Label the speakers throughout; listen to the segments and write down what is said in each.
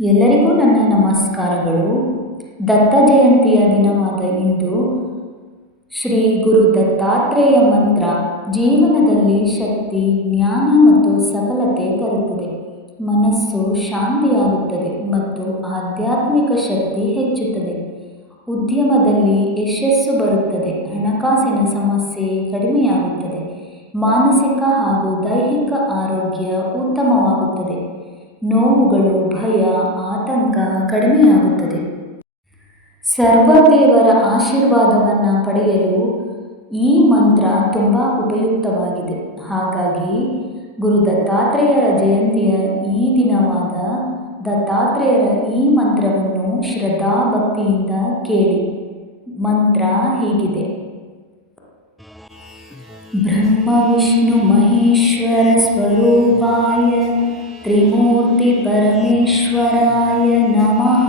Speaker 1: ಎಲ್ಲರಿಗೂ ನನ್ನ ನಮಸ್ಕಾರಗಳು. ದತ್ತ ಜಯಂತಿಯ ದಿನವಾದ ಇಂದು ಶ್ರೀ ಗುರು ದತ್ತಾತ್ರೇಯ ಮಂತ್ರ ಜೀವನದಲ್ಲಿ ಶಕ್ತಿ, ಜ್ಞಾನ ಮತ್ತು ಸಫಲತೆ ತರುತ್ತದೆ. ಮನಸ್ಸು ಶಾಂತಿಯಾಗುತ್ತದೆ ಮತ್ತು ಆಧ್ಯಾತ್ಮಿಕ ಶಕ್ತಿ ಹೆಚ್ಚುತ್ತದೆ. ಉದ್ಯಮದಲ್ಲಿ ಯಶಸ್ಸು ಬರುತ್ತದೆ, ಹಣಕಾಸಿನ ಸಮಸ್ಯೆ ಕಡಿಮೆಯಾಗುತ್ತದೆ, ಮಾನಸಿಕ ಹಾಗೂ ದೈಹಿಕ ಆರೋಗ್ಯ ಉತ್ತಮವಾಗುತ್ತದೆ. ನೋವುಗಳು, ಭಯ, ಆತಂಕ ಕಡಿಮೆಯಾಗುತ್ತದೆ. ಸರ್ವದೇವರ ಆಶೀರ್ವಾದವನ್ನು ಪಡೆಯಲು ಈ ಮಂತ್ರ ತುಂಬ ಉಪಯುಕ್ತವಾಗಿದೆ. ಹಾಗಾಗಿ ಗುರು ದತ್ತಾತ್ರೇಯರ ಜಯಂತಿಯ ಈ ದಿನವಾದ ದತ್ತಾತ್ರೇಯರ ಈ ಮಂತ್ರವನ್ನು ಶ್ರದ್ಧಾ ಭಕ್ತಿಯಿಂದ ಕೇಳಿ. ಮಂತ್ರ ಹೀಗಿದೆ. ಬ್ರಹ್ಮ ವಿಷ್ಣು ಮಹೇಶ್ವರ ಸ್ವರೂಪಾಯ त्रिमूर्तिपरमेश्वराय नमः।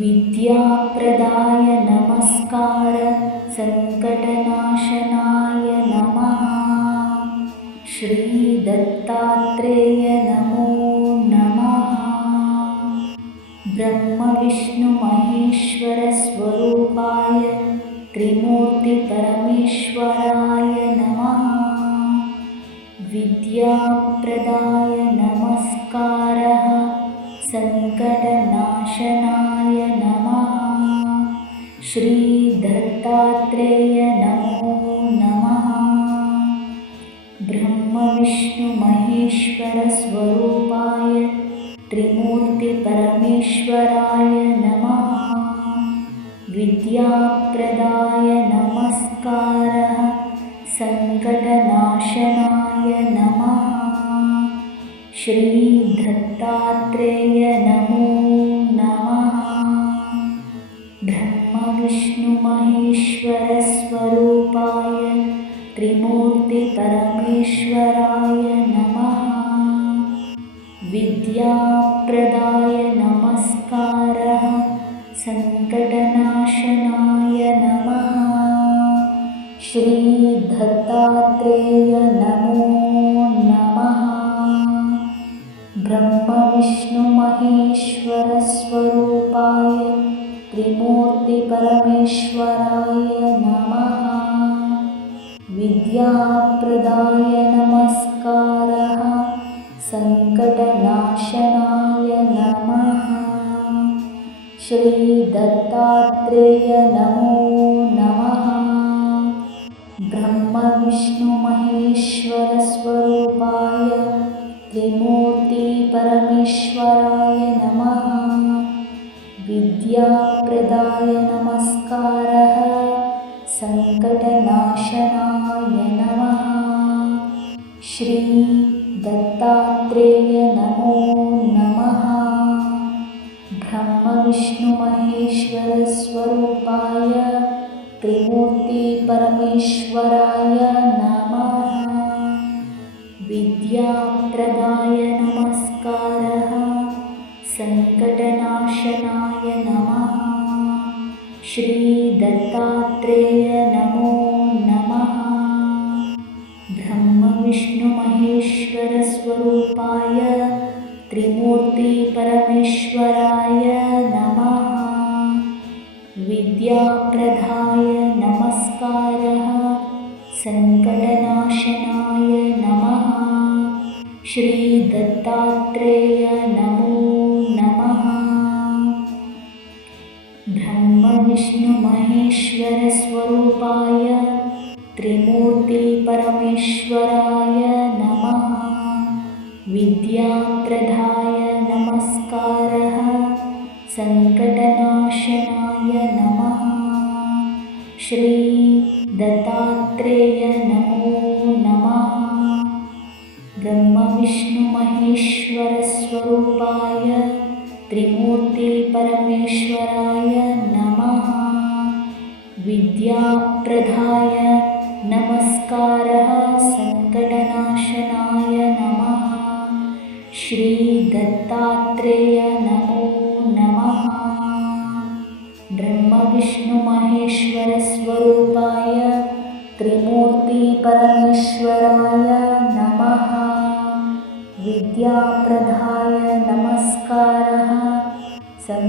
Speaker 1: विद्याप्रदाय नमस्कार सङ्कटनाशनाय नमः। श्रीदत्तात्रेय नमो नमः। ब्रह्मविष्णुमहेश्वरस्वरूपाय त्रिमूर्तिपरमेश्वराय विद्याप्रदाय नमस्कारः। सङ्कटनाशनाय नमः। श्रीदत्तात्रेय नमो नमः। ब्रह्मविष्णुमहेश्वरस्वरूपाय त्रिमूर्तिपरमेश्वराय नमः। विद्याप्रदाय नमस्कारः। सङ्कटनाशनाय श्रीदत्तात्रेय नमो नमः। ब्रह्मविष्णुमहेश्वरस्वरूपाय त्रिमूर्तिपरमेश्वराय नमः। विद्याप्रदाय ब्रह्मविष्णुमहेश्वरस्वरूपाय त्रिमूर्तिपरमेश्वराय नमः। विद्याप्रदाय ब्रह्मविष्णुमहेश्वरस्वरूपाय त्रिमूर्तिपरमेश्वराय नमः। विद्याप्रदाय नमस्कारः सङ्कटनाशनाय नमः। श्रीदत्तात्रेय नमो नमः। ब्रह्मविष्णुमहेश्वरस्वरूपाय त्रिमूर्तिपरमेश्वराय नमः। विद्याप्रदाय नमस्कारः। सङ्कटनाशनाय नमः। श्रीदत्तात्रेय नमो नमः। ब्रह्मविष्णुमहेश्वरस्वरूपाय त्रिमूर्तिपरमेश्वराय सङ्कटनाशनाय नमः। श्रीदत्तात्रेय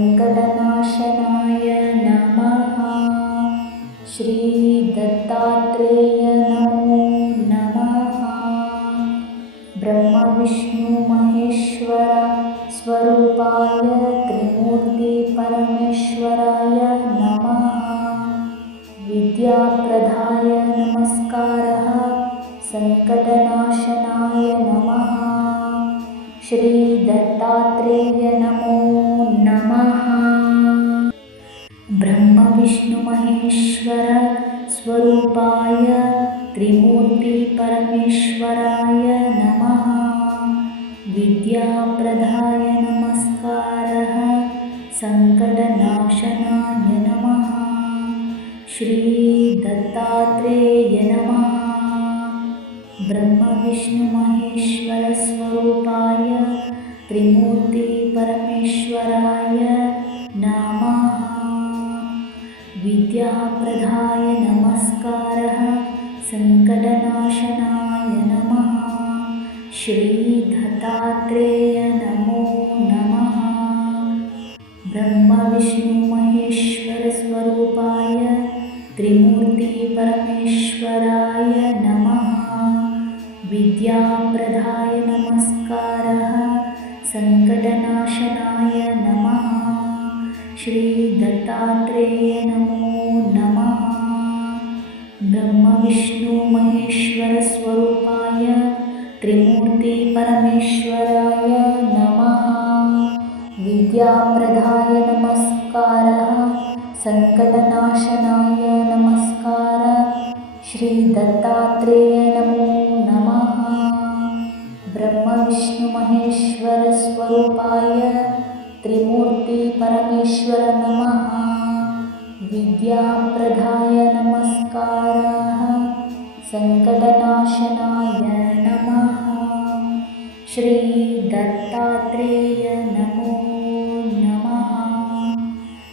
Speaker 1: सङ्कटनाशनाय नमः। श्रीदत्तात्रेय नमो नमः। ब्रह्मविष्णुमहेश्वर स्वरूपाय त्रिमूर्तिपरमेश्वराय नमः। विद्याप्रदाय नमस्कारः सङ्कटनाशनाय नमः। श्रीदत्तात्रेय नमः सङ्कटनाशनाय नमः। श्रीदत्तात्रेय नमः। ब्रह्मविष्णुमहेश्वरस्वरूपाय त्रिमूर्तिपरमेश्वराय सङ्कटनाशनाय नमः। श्रीदत्तात्रेय नमो नमः। ब्रह्मविष्णुमहेश्वरस्वरूपाय त्रिमूर्तिपरमेश्वराय नमः। विद्याप्रदाय नमस्कारः सङ्कटनाशनाय नमस्कार। श्रीदत्तात्रेय त्रिमूर्तिपरमेश्वर नमः। विद्याप्रदाय नमस्कारः। सङ्कटनाशनाय नमः। श्रीदत्तात्रेय नमो नमः।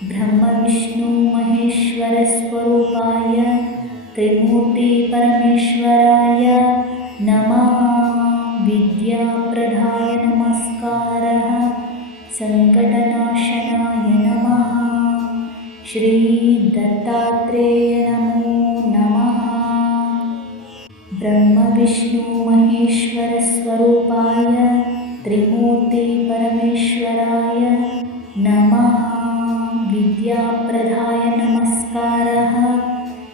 Speaker 1: ब्रह्मविष्णुमहेश्वरस्वरूपाय त्रिमूर्तिपरमेश्वराय नमः। विद्याप्रदाय नमस्कारः श्रीदत्तात्रेय नमो नमः। ब्रह्मविष्णुमहेश्वरस्वरूपाय त्रिमूर्तिपरमेश्वराय नमः। विद्याप्रदाय नमस्कारः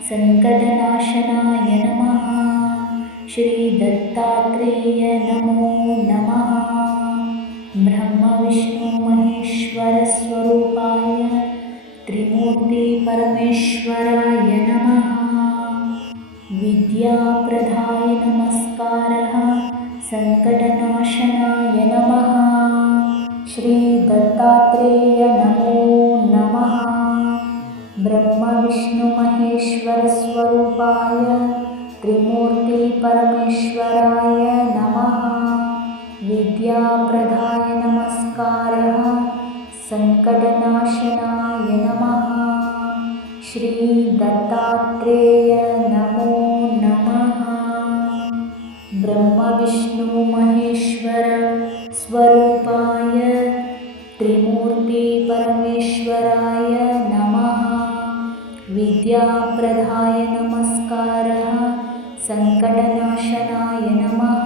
Speaker 1: सङ्कटनाशनाय नमः। श्रीदत्तात्रेय नमो नमः। ब्रह्मविष्णुमहेश्वरस्वरूपाय त्रिमूर्तिपरमेश्वराय नमः। विद्याप्रदाय नमस्कारः। सङ्कटनाशनाय नमः। श्रीदत्तात्रेय नमो नमः। ब्रह्मविष्णुमहेश्वरस्वरूपाय त्रिमूर्तिपरमेश्वराय नमः। विद्याप्रदाय नमस्कारः। सङ्कटनाशनाय श्रीदत्तात्रेय नमो। नमः ब्रह्मविष्णुमहेश्वर स्वरूपाय त्रिमूर्तिपरमेश्वराय नमः। विद्याप्रदाय नमस्कारः सङ्कटनाशनाय नमः।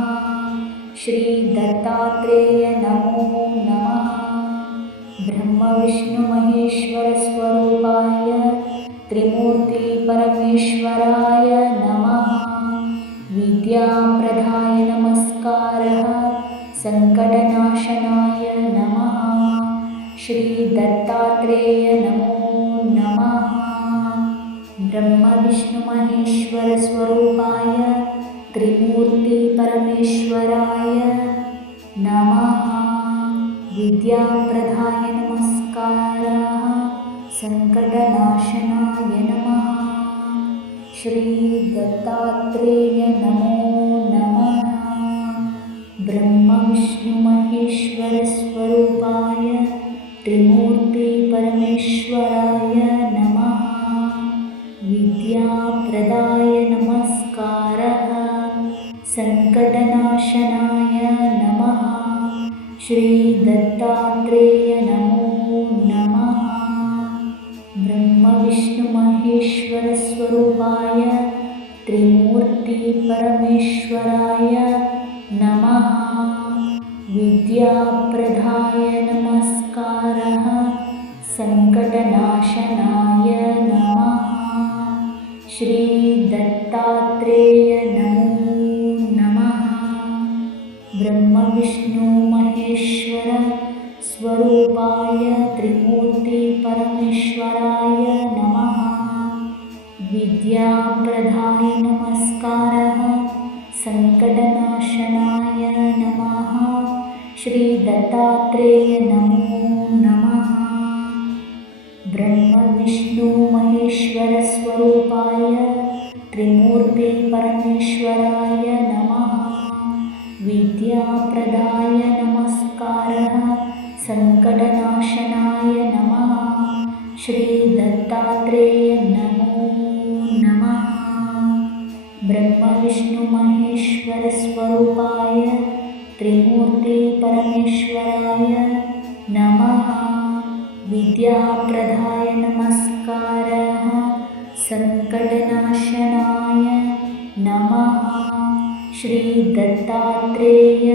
Speaker 1: श्रीदत्तात्रेय नमो नमः। ब्रह्मविष्णुमहेश्वरस्वरूपाय त्रिमूर्तिपरमेश्वराय नमः। विद्याप्रदाय नमस्कारः। सङ्कटनाशनाय नमः। श्रीदत्तात्रेय नमो नमः। ब्रह्मविष्णुमहेश्वरस्वरूपाय त्रिमूर्तिपरमेश्वराय नमः। विद्याप्रदाय नमस्कारः सङ्कटनाशनाय नमः। श्रीदत्तात्रेय नमो नमः। ब्रह्मविष्णुमहेश्वरस्वरूपाय त्रिमूर्तिपरमेश्वराय ब्रह्मविष्णुमहेश्वरस्वरूपाय त्रिमूर्तिपरमेश्वराय नमः। विद्याप्रदाय नमस्कारः सङ्कटनाशनाय नमः। श्रीदत्तात्रेय नमो नमः। ब्रह्मविष्णुमहेश्वर स्वरूपाय त्रिमूर्तिपरमेश्वराय विद्याप्रदाय नमस्कारः। सङ्कटनाशनाय नमः। श्रीदत्तात्रेय नमो नमः। ब्रह्मविष्णुमहेश्वरस्वरूपाय त्रिमूर्तिपरमेश्वराय नमः। विद्याप्रदाय नमस्कारः। सङ्कटनाशनाय नमः। श्रीदत्तात्रेय ब्रह्मविष्णुमहेश्वरस्वरूपाय त्रिमूर्तिपरमेश्वराय नमः। विद्याप्रदाय नमस्कारः सङ्कटनाशनाय नमः। श्रीदत्तात्रेय